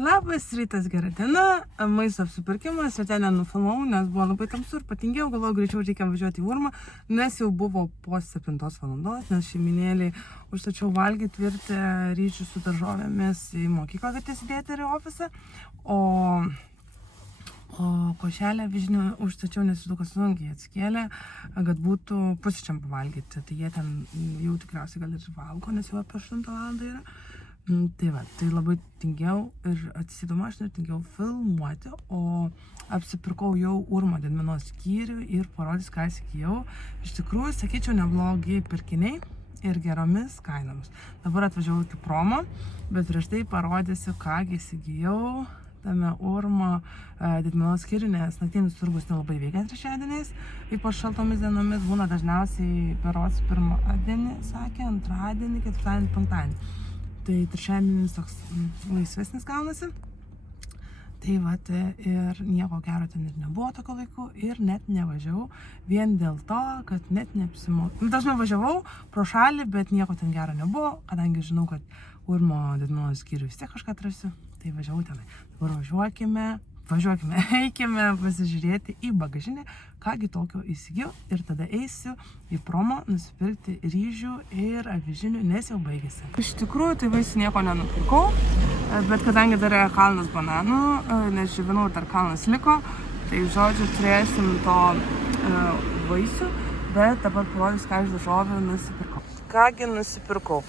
Labas rytas, gera diena, maisto apsipirkimas, bet ten nenufilmavau, nes buvo labai tamsu ir patingėjau, galvoju, greičiau reikia važiuoti į Urmą, nes jau buvo po 7 valandos, nes šeiminėliai užstačiau valgyti virtę ryžių su daržovėmis į mokyklą, kad įsidėti ir į ofisą, o košelę vyžinį užstačiau, nes iš daug kas sunkiai atskėlė, kad būtų pusryčiam pavalgyti, tai jie ten jau tikriausiai gal ir valgo, nes jau apie 8 valandą yra. Tai va, tai labai tingėjau ir atsisėdau mašiną ir tingėjau filmuoti, o apsipirkau jau Urmo didmenos skyrių ir parodys, ką įsigijau. Iš tikrųjų, sakyčiau, neblogi pirkiniai ir geromis kainomis. Dabar atvažiavau iki promo, bet prieš tai parodysiu, ką įsigijau tame Urmo didmenos skyrių, nes naktinis turgus nelabai veikia trečiadieniais, ypač šaltomis dienomis būna dažniausiai berods pirmadienį, sakė, antradienį, ketvirtadienį, penktadienį. Tai trečiadienis toks laisvesnis gaunasi. Tai vat, ir nieko gero ten ir nebuvo tokio laiku ir net nevažiavau vien dėl to, kad net neapsimokau. Dažnai važiavau pro šalį, bet nieko ten gero nebuvo, kadangi žinau, kad Urmo didmenos skyrių vis tiek kažką atrasiu, tai važiavau tenai. Dabar važiuokime, eikime pasižiūrėti į bagažinę, kągi tokio įsigijau ir tada eisiu į promo nusipirkti ryžių ir avižinių, nes jau baigėsi. Iš tikrųjų, tai vaisių nieko nenupirkau, bet kadangi dar yra kalnas bananų, nes žinau, dar kalnas liko, tai žodžiu turėsim to vaisių, bet dabar parodys, ką iš daržovių nusipirkau. Kągi nusipirkau?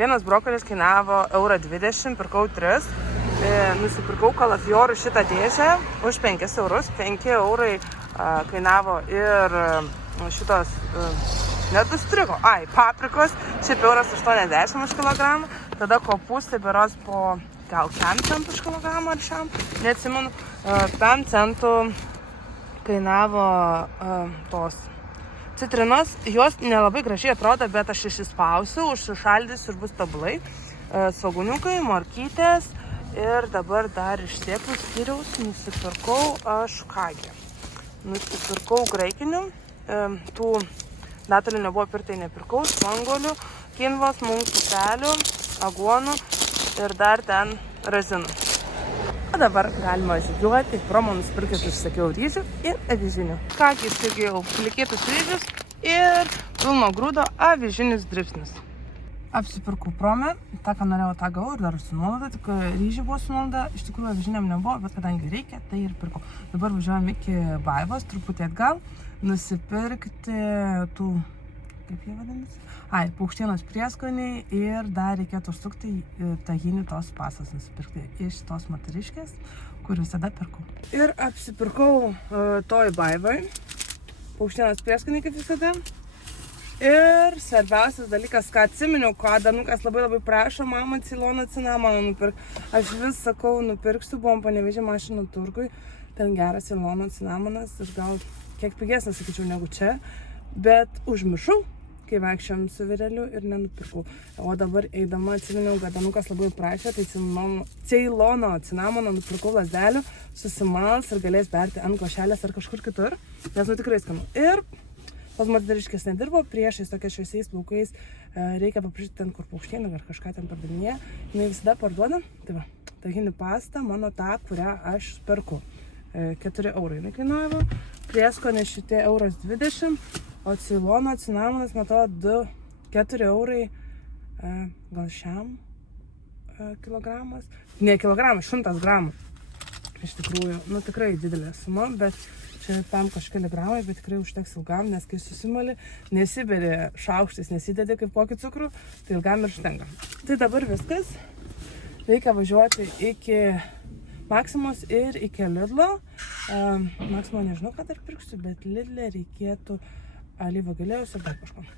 Vienas brokolis kainavo 1,20 €, pirkau 3. Nusipirkau kalafiorų šitą dėžę už 5 €. 5 € kainavo ir šitos, net užstrigo, paprikos, šiaip 1,80 € už kilogramą, tada kopūstai berods po gal 5 centų už kilogramą ar šiam, neatsimenu, 5 centų kainavo tos citrinos, jos nelabai gražiai atrodo, bet aš išspausiu, užsišaldysiu ir bus tobulai, svogūniukai, morkytės. Ir dabar dar iš sėklų skyriaus nusipirkau aš kągi. Nusipirkau graikinių, tų datalių nebuvo pirktai, nepirkau, spanguolių, kinvos, pupelių, aguonų ir dar ten razinų. O dabar galima žygiuoti, promo nusipirkti, užsakiau ryžių ir avižinių. Kągi įsigijau plikėtus ryžius ir pilno grūdo avižinius dribsnius. Apsipirkau prome, tą, ką norėjau, tą gavau ir dar su nuolaida, tik ryžių buvo su nuolaida, iš tikrųjų avižiniam nebuvo, bet kadangi reikia, tai ir pirkau. Dabar važiuojam iki Vaivos, truputį atgal, nusipirkti tų, kaip jie vadinasi? Paukštienos prieskoniai ir dar reikėtų užsukti tahinių tos pasas nusipirkti iš tos moteriškės, kur visada pirkau. Ir apsipirkau toj Vaivoj, paukštienos prieskoniai kaip visada. Ir svarbiausias dalykas, ką atsiminiau, ką Danukas labai prašo, mama Ceilono cinamoną nupirk. Aš vis sakau, nupirksiu, buvom Panevėžio mašinų turgui, ten geras Ceilono cinamonas ir gal kiek pigesnis, sakyčiau, negu čia, bet užmiršau, kai vaikščiojom su vyreliu ir nenupirkau. O dabar eidama atsiminiau, kad Danukas labai prašė, tai Ceilono cinamoną nupirkau lazdelių, susimals ir galės berti ant košelės ar kažkur kitur, nes tikrai skanu. Ir pas moteriškės nedirbo, priešais tokia šviesiais plaukais, reikia paprašyti ten, kur paukštieną ar kažką ten pardavinėja. Jis visada parduoda, tai va, tahini pasta, mano tą, kurią aš perku. 4 € jinai kainuoja, prieskonė šitie 1,20 €, o Ceilono cinamonas, matau, 4 € gal šiam kilogramas. Ne kilogramas, 100 gramų. Iš tikrųjų, tikrai didelė suma, bet čia tam kažkeli gramai, bet tikrai užteks ilgam, nes kai susimali, nesiberi šaukštis, nesidedi kaip kokį cukrų, tai ilgam ir užtenka. Tai dabar viskas. Reikia važiuoti iki Maksimos ir iki Lidlo. Maksimo nežinau, ką dar pirksiu, bet Lidle reikėtų alyvuogių aliejaus ir dar kažko.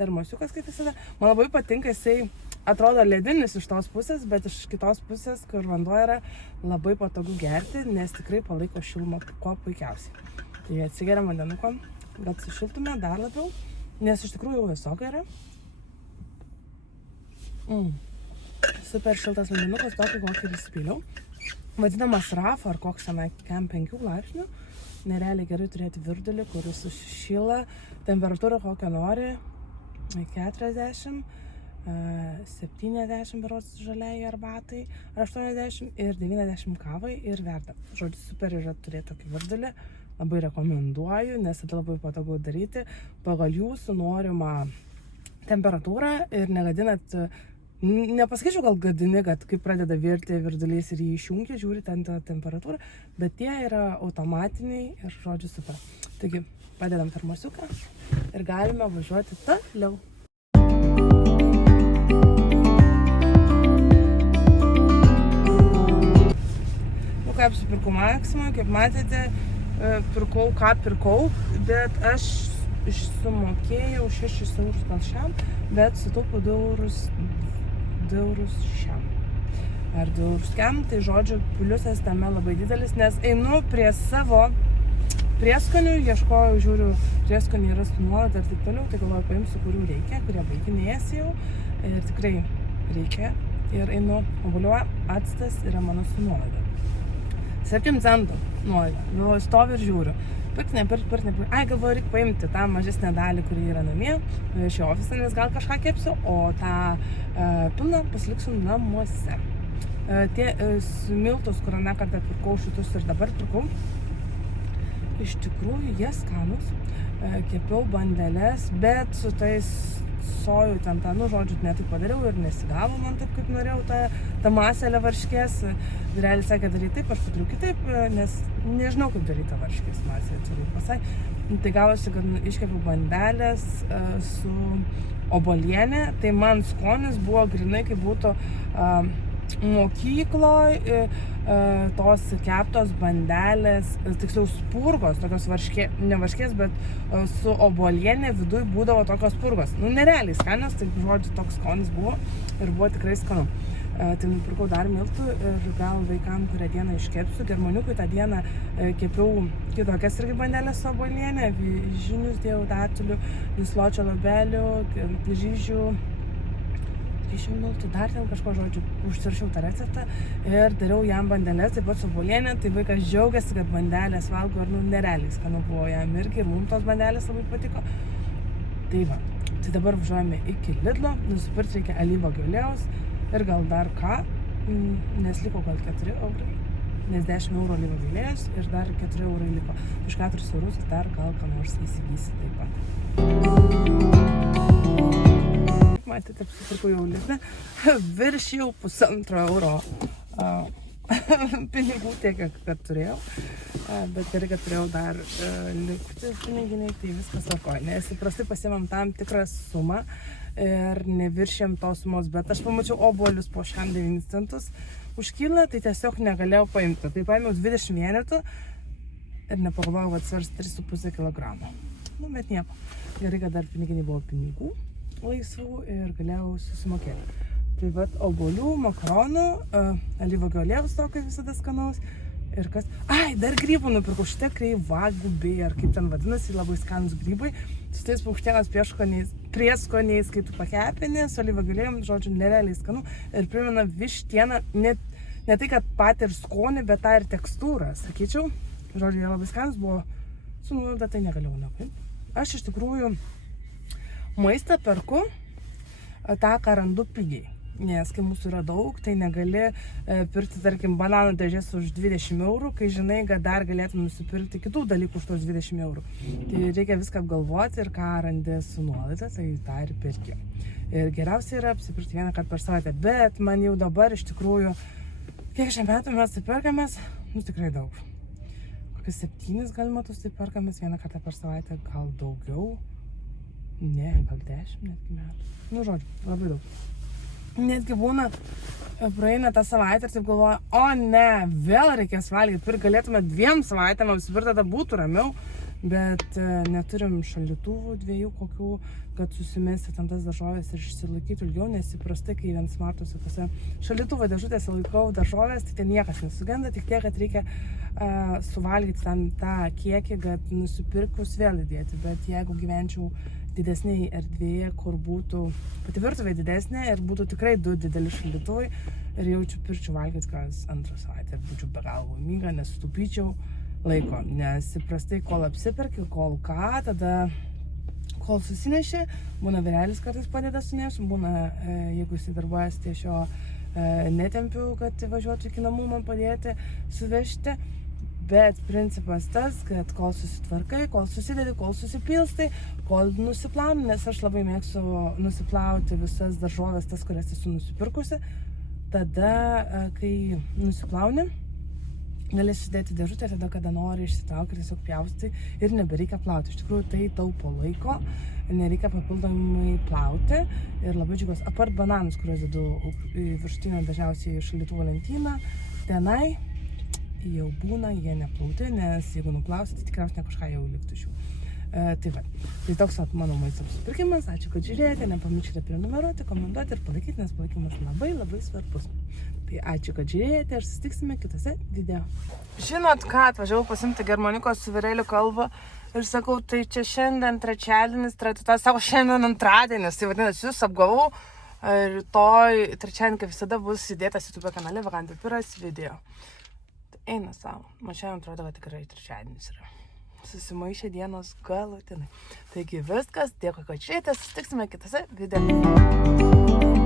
Termosiukas kaip visada. Man labai patinka, jisai atrodo ledinis iš tos pusės, bet iš kitos pusės, kur vanduo yra, labai patogu gerti, nes tikrai palaiko šilumą kuo puikiausiai. Tai atsigeriam vandenuko, kad sušiltume dar labiau, nes iš tikrųjų jau vėsoka yra. Super šiltas vandenukas, tokį kokį ir įsipyliau. Vadinamas rafo ar koks tenai 5 laipsnių. Nerealiai gerai turėti virdulį, kuris sušyla, temperatūra kokią nori, 40. 70 berods žaliai arbatai, ar 80 ir 90 kavai ir verda. Žodžiu, super yra turėti tokį virdulį, labai rekomenduoju, nes tai labai patogu daryti pagal jūsų norimą temperatūrą ir negadinat, nepasakyčiau gal gadini, kad kai pradeda virti virdulys ir jį išjungia, žiūri ten tą temperatūrą, bet tie yra automatiniai ir žodžiu super. Taigi, padedam termosiuką ir galime važiuoti toliau. Nu, kaip supirkau Maksimą, kaip matėte, pirkau, bet aš sumokėjau 6 eurus gal šiam, bet sutaupiau 2 eurus šiam. Ar 2 eurus kiam, tai žodžiu, pliusas tame labai didelis, nes einu prie savo prieskonių, ieškoju, žiūriu, prieskoniai yra su nuolaida ir taip toliau, tai galvoju, paimsiu, kurių reikia, kurie baiginėjasi jau ir tikrai reikia. Ir einu, obuolių actas yra mano su nuolaida. 7 centų nuolaida. Galvoju, stoviu ir žiūriu. Pirkt. Ai, galvoju, reikia paimti tą mažesnę dalį, kuri yra namie, iš ofisą, nes gal kažką kepsiu, o tą pilną pasiliksiu namuose. Tie miltus, kur aną kartą pirkau šitus ir dabar pirkau, iš tikrųjų jie skanus. Kepiau bandeles, bet su tais sojų ten tą, žodžiu, netaip padariau ir nesigavo man taip, kaip norėjau tą maselę varškės. Vyrelis sakė daryti taip, aš padariau kitaip, nes nežinau, kaip daryti tą varškės maselę, turiu pasakyti. Tai gavosi, kad iškepiau bandelės su obuolienė, tai man skonis buvo grinai, kaip būtų mokykloje tos keptos bandelės, tiksliau spurgos, tokios ne varškės, bet su obuolienė viduj būdavo tokios spurgos. Nerealiai skanios, tai žodžiu toks skonis buvo ir buvo tikrai skanu. Tai nupirkau dar miltų ir gal vaikam, kurią dieną iškepsiu. Germaniukui tą dieną kepiau kitokias irgi bandelės su obuolienė, žinius dėjau datulių, gysločio labelių, ryžių miltų, dar ten kažko, žodžiu, užsirašiau tą receptą ir dariau jam bandelės, taip pat su obuolienė, tai vaikas džiaugiasi, kad bandelės valgo ir nerealiai skanu buvo jam irgi ir mums tos bandelės labai patiko. Tai va, tai dabar važiuojame iki Lidlo, nusipirkti reikia alyvuogių aliejaus ir gal dar ką, nes liko gal 4 eurai, nes 10 eurų alyvuogių aliejaus ir dar 4 eurai liko. Už 4 eurus dar gal ką nors įsigysi taip pat. Matėte, taip supirkau jau Lidle, viršijau 1,5 euro pinigų tiek, kad turėjau, bet gerai, kad turėjau dar likti piniginiai, tai viskas tvarkoja, nes įprastai pasiimam tam tikrą sumą ir neviršėm tos sumos, bet aš pamačiau obuolius po 9 centus užkyla, tai tiesiog negalėjau paimti, tai paėmiau 20 vienetų ir nepagalvojau, kad svers 3,5 kilogramų. Bet nieko, gerai, kad dar piniginiai buvo pinigų laisvų ir galėjau susimokėti. Tai vat obuolių, makaronų, alyvuogių aliejaus tokai visada skanaus. Ir kas? Ai, dar grybų nupirkau, šitie kreivagūbiai, ar kaip ten vadinasi, labai skanus grybai. Su tais paukštienos prieskoniais, kai tu pakepini, su alyvuogių aliejum, žodžiu, nerealiai skanu. Ir primena vištieną, ne tai, kad patį ir skonį, bet tą ir tekstūrą, sakyčiau. Žodžiu, jie labai skanus buvo, su nuolaida tai negalėjau nepaimti. Aš iš tikrųjų maistą perku tą, ką randu pigiai, nes kai mūsų yra daug, tai negali pirkti, tarkim, bananų dėžės už 20 eurų, kai žinai, kad dar galėtum nusipirkti kitų dalykų už tos 20 eurų. Tai reikia viską apgalvoti ir ką randi su nuolaida, tai tą ir pirki. Ir geriausia yra apsipirkti vieną kartą per savaitę, bet man jau dabar iš tikrųjų, kiek šiam metų mes tai perkamės, tikrai daug. Kokius 7 gal metus tai perkamės vieną kartą per savaitę, gal daugiau. Ne, gal 10 netgi metų. Žodžiu, labai daug. Netgi būna, praeina tą savaitę ir taip galvoja, o ne, vėl reikės valgyti, ir galėtume 2 savaitėm apsipirkti, tada būtų ramiau, bet neturim šaldytuvų 2 kokių, kad susimesti tam tas daržovės ir išsilaikyti ilgiau, nes įprastai, kai vien smartuose tose šaldytuvo dėžutėse laikau daržovės, tai ten niekas nesugenda, tik tiek, kad reikia suvalgyti tam tą kiekį, kad nusipirkus vėl įdėti, bet jeigu gyvenčiau didesnėje erdvėje, kur būtų pati virtuvė didesnė ir būtų tikrai 2 dideli šaldytuvai ir jaučiu pirčiau valgyti kas 2 savaitę ir būčiau be galo laiminga, nes sutaupyčiau laiko, nes įprastai kol apsiperki, kol ką, tada kol susineši, būna vyrelis kartais padeda sunešti, būna, jeigu jis darbuojas, tai aš jo netempiu, kad važiuotų iki namų man padėti suvežti. Bet principas tas, kad kol susitvarkai, kol susidedi, kol susipilstai, kol nusiplauni, nes aš labai mėgstu nusiplauti visas daržovės, tas, kurias esu nusipirkusi. Tada, kai nusiplauni, gali sudėti dėžutę, tada kada nori išsitraukti, tiesiog pjaustai ir nebereikia plauti. Iš tikrųjų, tai taupo laiko, nereikia papildomai plauti ir labai džiugiuosi. Apart bananus, kuriuos dedu į viršutinę dažniausiai šaldytuvo lentyną, tenai jau būna, jie neplauti, nes jeigu nuplausi, tai tikriausiai kažką jau liktų iš jų. Tai va, tai toks mano maisto apsipirkimas. Ačiū, kad žiūrėjote, nepamirškite prenumeruoti, komentuoti ir palaikyti, nes palaikymas labai labai svarbus. Tai ačiū, kad žiūrėjote ir susitiksime kitose video. Žinot ką, atvažiavau pasimti Germanikos su vyreliu kalbą ir sakau, tai čia šiandien trečiadienis, sako šiandien antradienis, tai vadinasi, jūs apgavau. Rytoj trečiadienį, kaip visada, bus įdėtas YouTube kanale Vegan Pipiras video. Eina savo. Man šiandien atrodo, kad tikrai trečiadienis yra. Susimaišė dienos galutinai. Taigi viskas, dėkui, kad žiūrėjote, susitiksime kitose video.